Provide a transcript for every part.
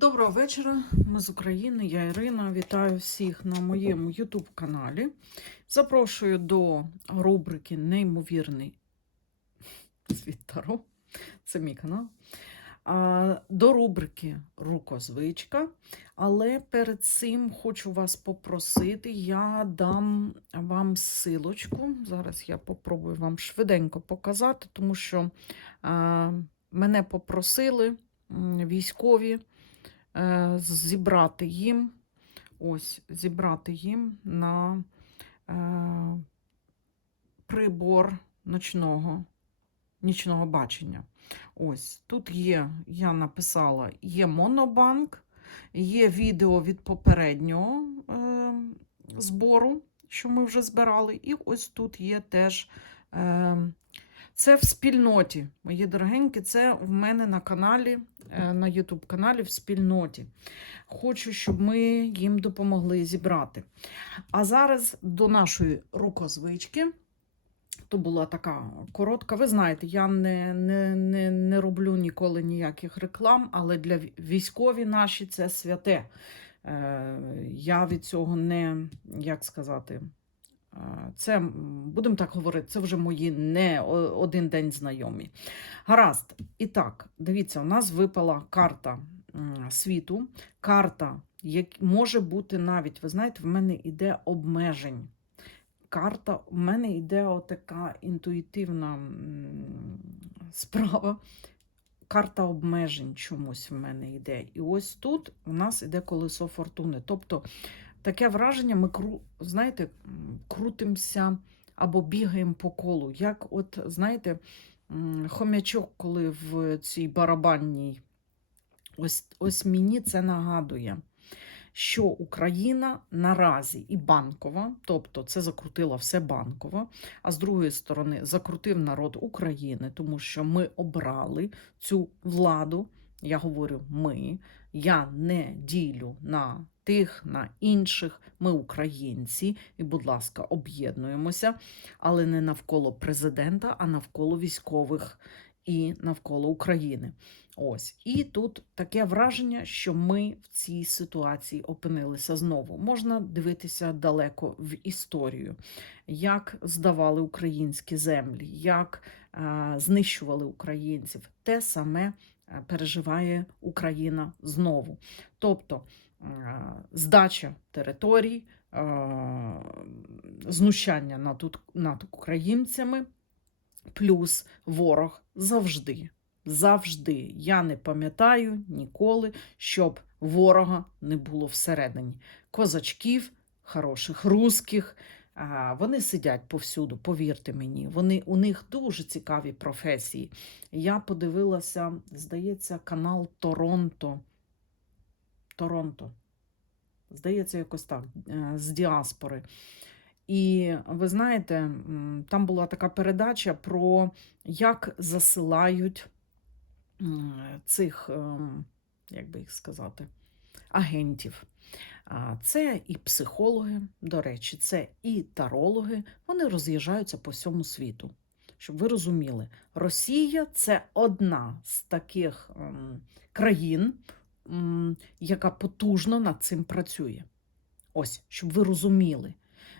Доброго вечора. Ми з України. Я Ірина. Вітаю всіх на моєму YouTube каналі. Запрошую до рубрики Неймовірний світ Таро. Це мій канал. До рубрики Рукозвичка. Але перед цим хочу вас попросити, я дам вам силочку. Зараз я попробую вам швиденько показати, тому що мене попросили військові зібрати їм, ось, зібрати їм на е, прибор ночного, нічного бачення. Ось, тут є, я написала, є монобанк, є відео від попереднього е, збору, що ми вже збирали, і ось тут є теж. Е, це в спільноті, мої дорогенькі, це в мене на каналі, е, на YouTube каналі в спільноті. Хочу, щоб ми їм допомогли зібрати. А зараз до нашої рукозвички. То була така коротка. Ви знаєте, я не, не, не, не роблю ніколи ніяких реклам, але для військові наші це святе. Е, я від цього не, як сказати, це, будемо так говорити, це вже мої не один день знайомі. Гаразд. І так, дивіться, у нас випала карта світу. Карта, як може бути навіть, ви знаєте, в мене йде обмежень. Карта, в мене йде отака інтуїтивна справа. Карта обмежень чомусь в мене йде. І ось тут у нас іде колесо фортуни. Тобто таке враження, ми знаєте, крутимося або бігаємо по колу. Як, от, знаєте, хомячок, коли в цій барабанній. Ось, ось мені це нагадує, що Україна наразі і банкова, тобто це закрутила все банково, а з другої сторони закрутив народ України, тому що ми обрали цю владу. Я говорю ми. Я не ділю на тих, на інших. Ми українці, і, будь ласка, об'єднуємося, але не навколо президента, а навколо військових і навколо України. Ось. І тут таке враження, що ми в цій ситуації опинилися знову. Можна дивитися далеко в історію, як здавали українські землі, як е, знищували українців. Те саме е, переживає Україна знову. Тобто здача територій, е, знущання над, над українцями, плюс ворог завжди. Завжди я не пам'ятаю ніколи, щоб ворога не було всередині. Козачків, хороших русських, вони сидять повсюду, повірте мені. Вони, у них дуже цікаві професії. Я подивилася, здається, канал Торонто. Торонто. Здається, якось так, е, з діаспори. І ви знаєте, там була така передача про як засилають цих, ем, як би їх сказати, агентів. Це і психологи, до речі, це і тарологи. Вони роз'їжджаються по всьому світу. Щоб ви розуміли, Росія це одна з таких ем, країн, яка потужно над цим працює. Ось, щоб ви розуміли.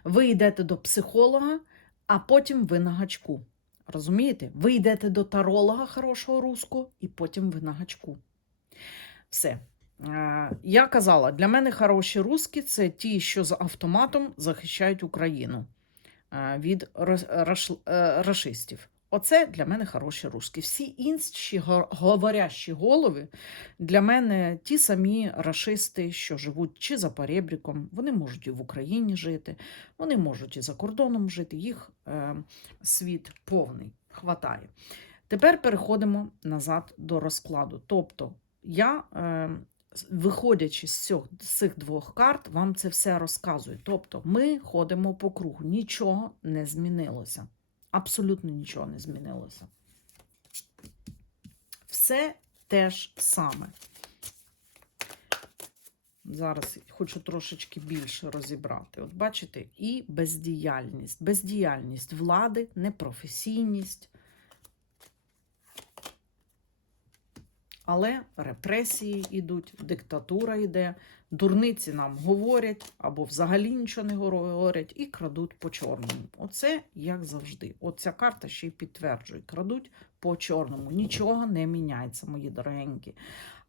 Ви йдете до психолога, а потім ви на гачку. Розумієте? Ви йдете до таролога хорошого руського, і потім ви на гачку. Все. Е, Я казала, для мене хороші русські це ті, що з автоматом захищають Україну е, від рос- раш- е, рашистів. Оце для мене хороші русські. Всі інші говорящі голови для мене ті самі рашисти, що живуть чи за перебріком, вони можуть і в Україні жити, вони можуть і за кордоном жити, їх е, світ повний, хватає. Тепер переходимо назад до розкладу. Тобто, я, е, виходячи з цих, з цих двох карт, вам це все розказую. Тобто, ми ходимо по кругу, нічого не змінилося. Абсолютно нічого не змінилося. Все те ж саме. Зараз хочу трошечки більше розібрати. От бачите, і бездіяльність. Бездіяльність влади, непрофесійність. Але репресії йдуть, диктатура йде, дурниці нам говорять або взагалі нічого не говорять і крадуть по чорному. Оце як завжди. Оця карта ще й підтверджує: крадуть по чорному. Нічого не міняється, мої дорогенькі.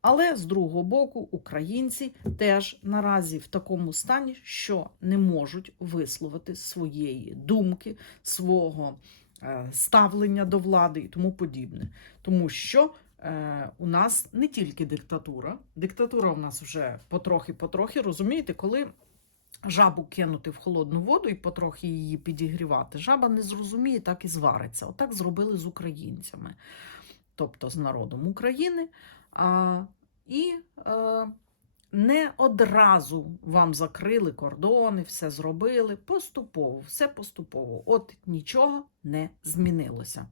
Але з другого боку, українці теж наразі в такому стані, що не можуть висловити своєї думки, свого е, ставлення до влади і тому подібне. Тому що у нас не тільки диктатура, диктатура у нас вже потрохи-потрохи, розумієте, коли жабу кинути в холодну воду і потрохи її підігрівати, жаба не зрозуміє, так і звариться. Отак зробили з українцями, тобто з народом України. А, і е, не одразу вам закрили кордони, все зробили. Поступово, все поступово. От нічого не змінилося.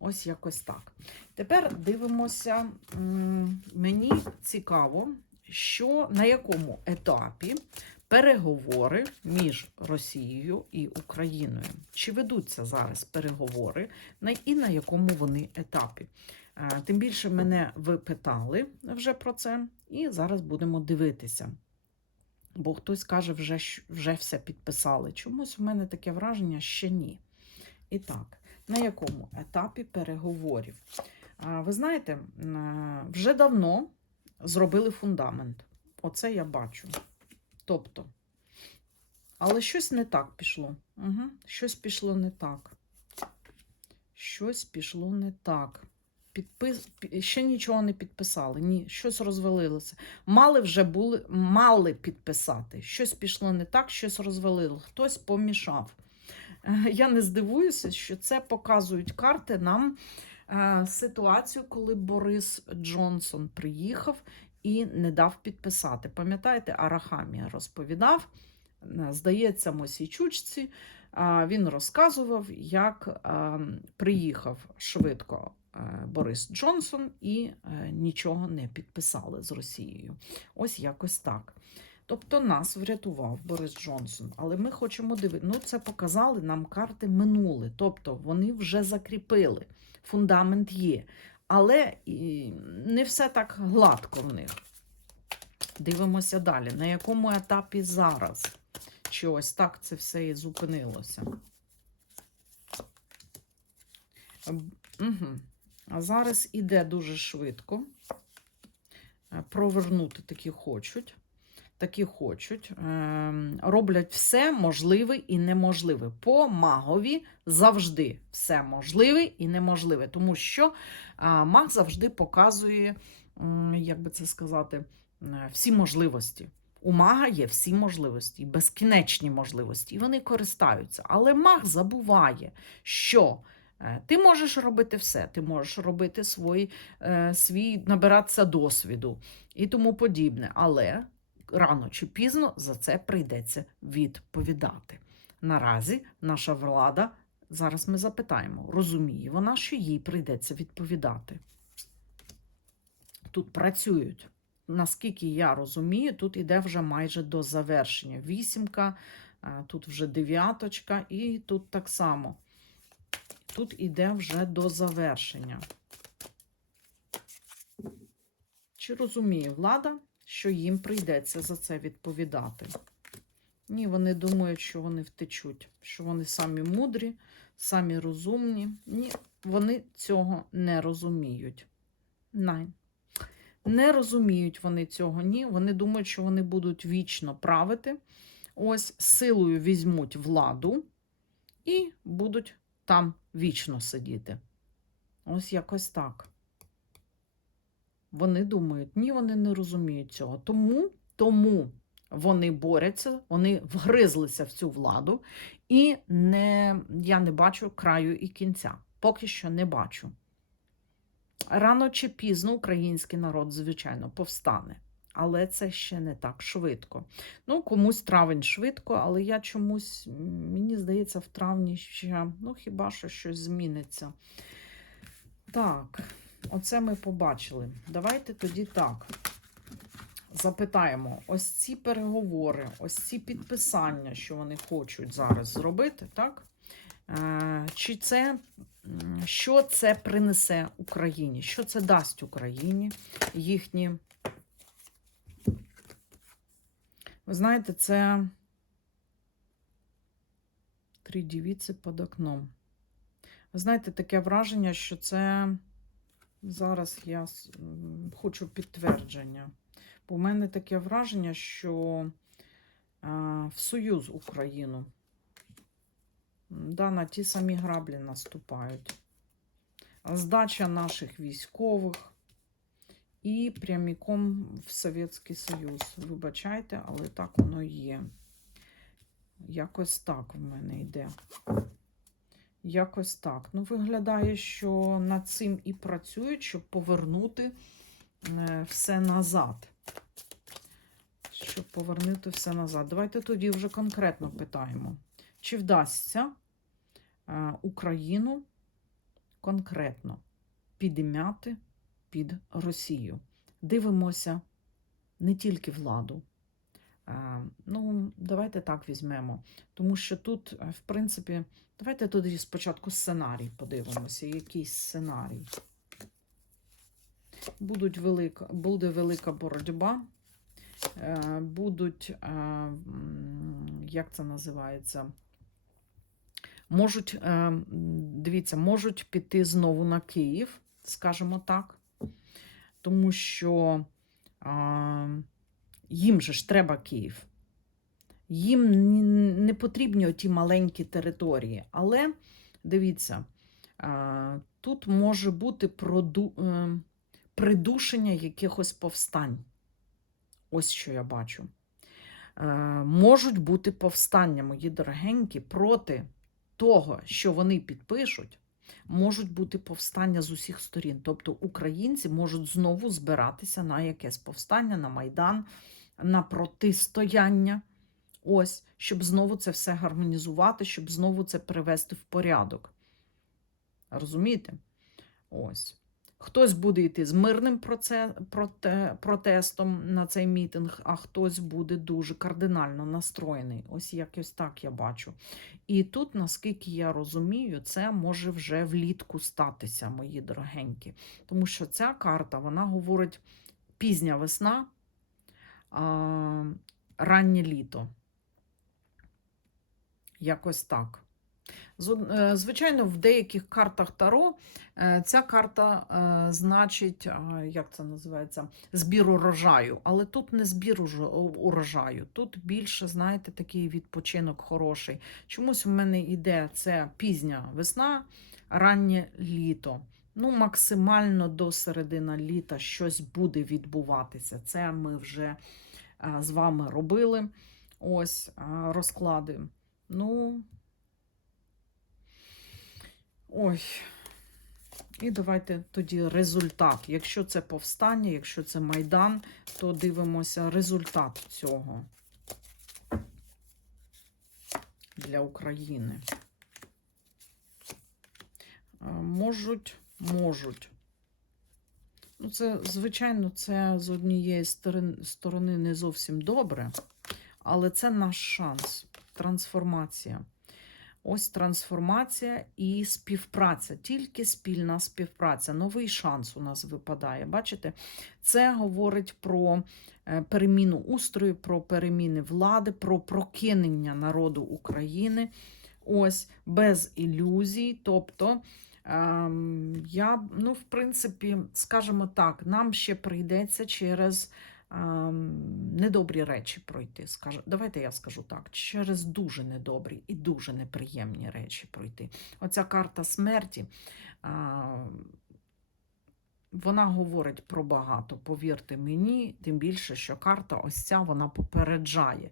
Ось якось так. Тепер дивимося. Мені цікаво, що на якому етапі переговори між Росією і Україною. Чи ведуться зараз переговори, і на якому вони етапі? Е, Тим більше мене ви питали вже про це, і зараз будемо дивитися. Бо хтось каже, вже, вже все підписали. Чомусь в мене таке враження, ще ні. І так, на якому етапі переговорів? Ви знаєте, вже давно зробили фундамент. Оце я бачу. Тобто, але щось не так пішло. Угу. Щось пішло не так. Щось пішло не так. Підпис... Ще нічого не підписали. Ні, щось розвалилося. Мали вже були, мали підписати. Щось пішло не так, щось розвалило. Хтось помішав. Е, Я не здивуюся, що це показують карти нам е, ситуацію, коли Борис Джонсон приїхав і не дав підписати. Пам'ятаєте, Арахамія розповідав, е, здається, Мосійчучці, він розказував, як приїхав швидко Борис Джонсон і нічого не підписали з Росією. Ось якось так. Тобто нас врятував Борис Джонсон. Але ми хочемо дивитися. Ну, це показали нам карти минуле. Тобто вони вже закріпили. Фундамент є. Але не все так гладко в них. Дивимося далі. На якому етапі зараз? Чи ось так це все і зупинилося? Угу. А зараз іде дуже швидко. Е, Провернути такі хочуть. Такі хочуть. Ем, Роблять все можливе і неможливе. По магові завжди все можливе і неможливе. Тому що маг завжди показує, як би це сказати, е, всі можливості. У мага є всі можливості, безкінечні можливості, і вони користаються. Але маг забуває, що е, ти можеш робити все, ти можеш робити свій, е, свій набиратися досвіду і тому подібне. Але рано чи пізно за це прийдеться відповідати. Наразі наша влада, зараз ми запитаємо, розуміє вона, що їй прийдеться відповідати. Тут працюють. Наскільки я розумію, тут іде вже майже до завершення. Вісімка, тут вже дев'яточка, і тут так само. Тут іде вже до завершення. Чи розуміє влада, що їм прийдеться за це відповідати? Ні, вони думають, що вони втечуть, що вони самі мудрі, самі розумні. Ні, вони цього не розуміють. Найн. Не розуміють вони цього, ні. Вони думають, що вони будуть вічно правити. Ось силою візьмуть владу і будуть там вічно сидіти. Ось якось так. Вони думають, ні, вони не розуміють цього. Тому, тому вони борються, вони вгризлися в цю владу, і не, я не бачу краю і кінця. Поки що не бачу. Рано чи пізно український народ, звичайно, повстане. Але це ще не так швидко. Ну, комусь травень швидко, але я чомусь, мені здається, в травні ще, ну, хіба що щось зміниться. Так, оце ми побачили. Давайте тоді так. Запитаємо: ось ці переговори, ось ці підписання, що вони хочуть зараз зробити, так? Е, Чи це, що це принесе Україні? Що це дасть Україні їхні? Ви знаєте, це три дівіці під окном. Ви знаєте, таке враження, що це зараз я хочу підтвердження. Бо в мене таке враження, що в Союз Україну. Да, на ті самі граблі наступають. Здача наших військових і пряміком в Совєтський Союз. Вибачайте, але так воно є. Якось так в мене йде. Якось так. Ну, виглядає, що над цим і працюють, щоб повернути е, все назад. Щоб повернути все назад. Давайте тоді вже конкретно питаємо. Чи вдасться е, Україну конкретно підім'яти під Росію? Дивимося не тільки владу. Е, Ну, давайте так візьмемо. Тому що тут, е, в принципі, давайте тоді спочатку сценарій подивимося. Який сценарій? Будуть велика, буде велика боротьба. Е, Будуть, як це називається? Можуть, дивіться, можуть піти знову на Київ, скажімо так. Тому що їм же ж треба Київ. Їм не потрібні оті маленькі території. Але дивіться, тут може бути проду, е, придушення якихось повстань. Ось що я бачу. Е, можуть бути повстання, мої дорогенькі, проти того, що вони підпишуть, можуть бути повстання з усіх сторін. Тобто українці можуть знову збиратися на якесь повстання, на Майдан, на протистояння. Ось, щоб знову це все гармонізувати, щоб знову це привести в порядок. Розумієте? Ось. Хтось буде йти з мирним протестом на цей мітинг, а хтось буде дуже кардинально настроєний. Ось якось так я бачу. І тут, наскільки я розумію, це може вже влітку статися, мої дорогенькі. Тому що ця карта вона говорить пізня весна, раннє літо. Якось так. Е, Звичайно, в деяких картах Таро е, ця карта е, значить, як це називається, збір урожаю. Але тут не збір урожаю, тут більше, знаєте, такий відпочинок хороший. Чомусь у мене йде це пізня весна, раннє літо. Ну, максимально до середини літа щось буде відбуватися. Це ми вже е, з вами робили. Ось е, розклади. Ну, Ой. І давайте тоді результат. Якщо це повстання, якщо це Майдан, то дивимося результат цього для України. Е, Можуть, можуть. Ну, це, звичайно, це з однієї сторони, не зовсім добре, але це наш шанс. Трансформація. Ось трансформація і співпраця, тільки спільна співпраця. Новий шанс у нас випадає. Бачите, це говорить про е, переміну устрою, про переміни влади, про прокинення народу України. Ось без ілюзій. Тобто, я, ну, в принципі, скажімо так, нам ще прийдеться через ем, недобрі речі пройти. Давайте я скажу так: через дуже недобрі і дуже неприємні речі пройти. Оця карта смерті. Вона говорить про багато, повірте мені, тим більше, що карта ось ця вона попереджає.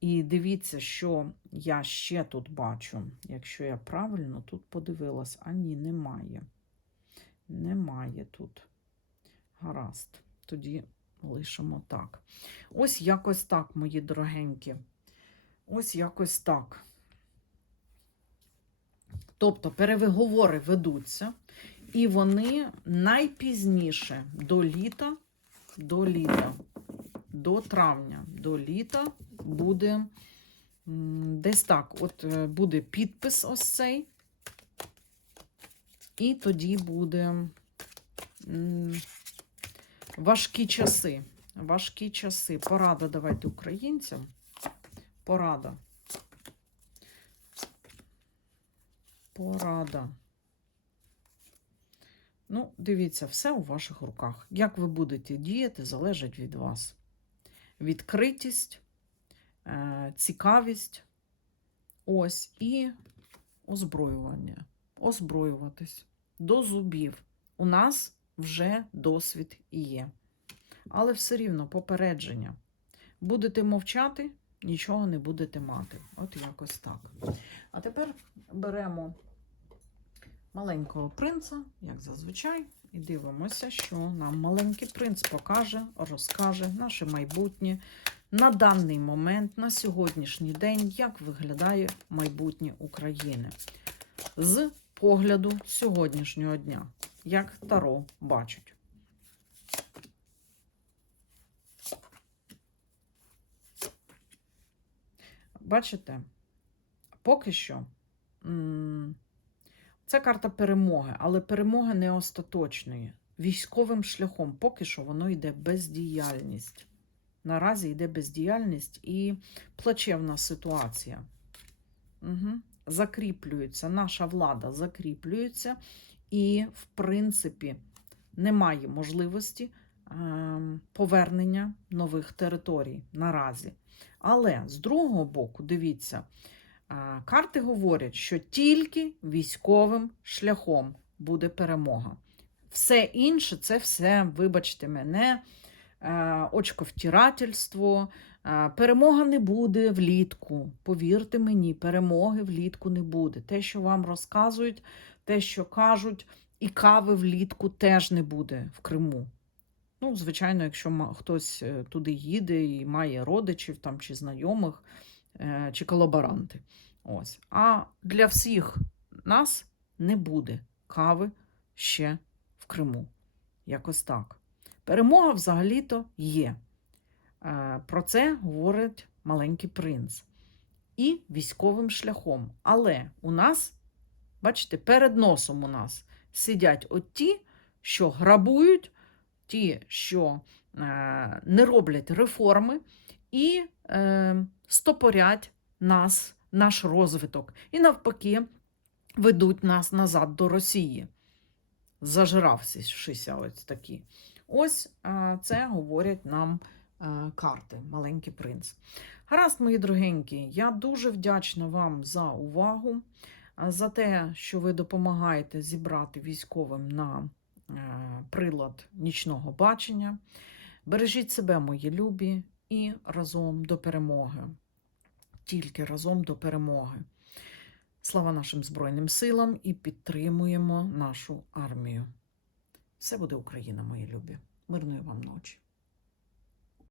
І дивіться, що я ще тут бачу. Якщо я правильно тут подивилась, а ні, немає. Немає тут. Гаразд. Тоді лишимо так. Ось якось так, мої дорогенькі. Ось якось так. Тобто переговори ведуться, і вони найпізніше до літа, до літа, до травня, до літа буде десь так. От е, буде підпис ось цей І тоді буде важкі часи. Важкі часи. Порада давайте українцям. Порада. Порада. Ну, дивіться, все у ваших руках. Як ви будете діяти, залежить від вас. Відкритість, е, цікавість, ось і озброювання. Озброюватись до зубів. У нас вже досвід є. Але все рівно попередження. Будете мовчати, нічого не будете мати. От якось так. А тепер беремо маленького принца, як зазвичай, і дивимося, що нам маленький принц покаже, розкаже наше майбутнє на даний момент, на сьогоднішній день, як виглядає майбутнє України. З погляду сьогоднішнього дня, як Таро бачить. Бачите, поки що це карта перемоги, але перемоги не остаточної. Військовим шляхом поки що воно йде бездіяльність. Наразі йде бездіяльність і плачевна ситуація. Угу. Закріплюється, наша влада закріплюється, і, в принципі, немає можливості е, повернення нових територій наразі. Але з другого боку, дивіться, карти говорять, що тільки військовим шляхом буде перемога. Все інше це все, вибачте мене, очковтирательство. Перемога не буде влітку. Повірте мені, перемоги влітку не буде. Те, що вам розказують, те, що кажуть, і кави влітку теж не буде в Криму. Ну, звичайно, якщо хтось е, туди їде і має родичів там, чи знайомих, чи колаборанти. Ось. А для всіх нас не буде кави ще в Криму. Якось так. Перемога взагалі-то є. Е, Про це говорить маленький принц. І військовим шляхом. Але у нас, бачите, перед носом у нас сидять от ті, що грабують, ті, що е, не роблять реформи і е, стопорять нас, наш розвиток. І навпаки, ведуть нас назад до Росії. Зажиравшися ось такі. Ось це говорять нам е, карти, маленький принц. Гаразд, мої дорогенькі, я дуже вдячна вам за увагу, за те, що ви допомагаєте зібрати військовим на е, прилад нічного бачення. Бережіть себе, мої любі, і разом до перемоги. Тільки разом до перемоги. Слава нашим Збройним силам і підтримуємо нашу армію. Все буде Україна, мої любі. Мирної вам ночі.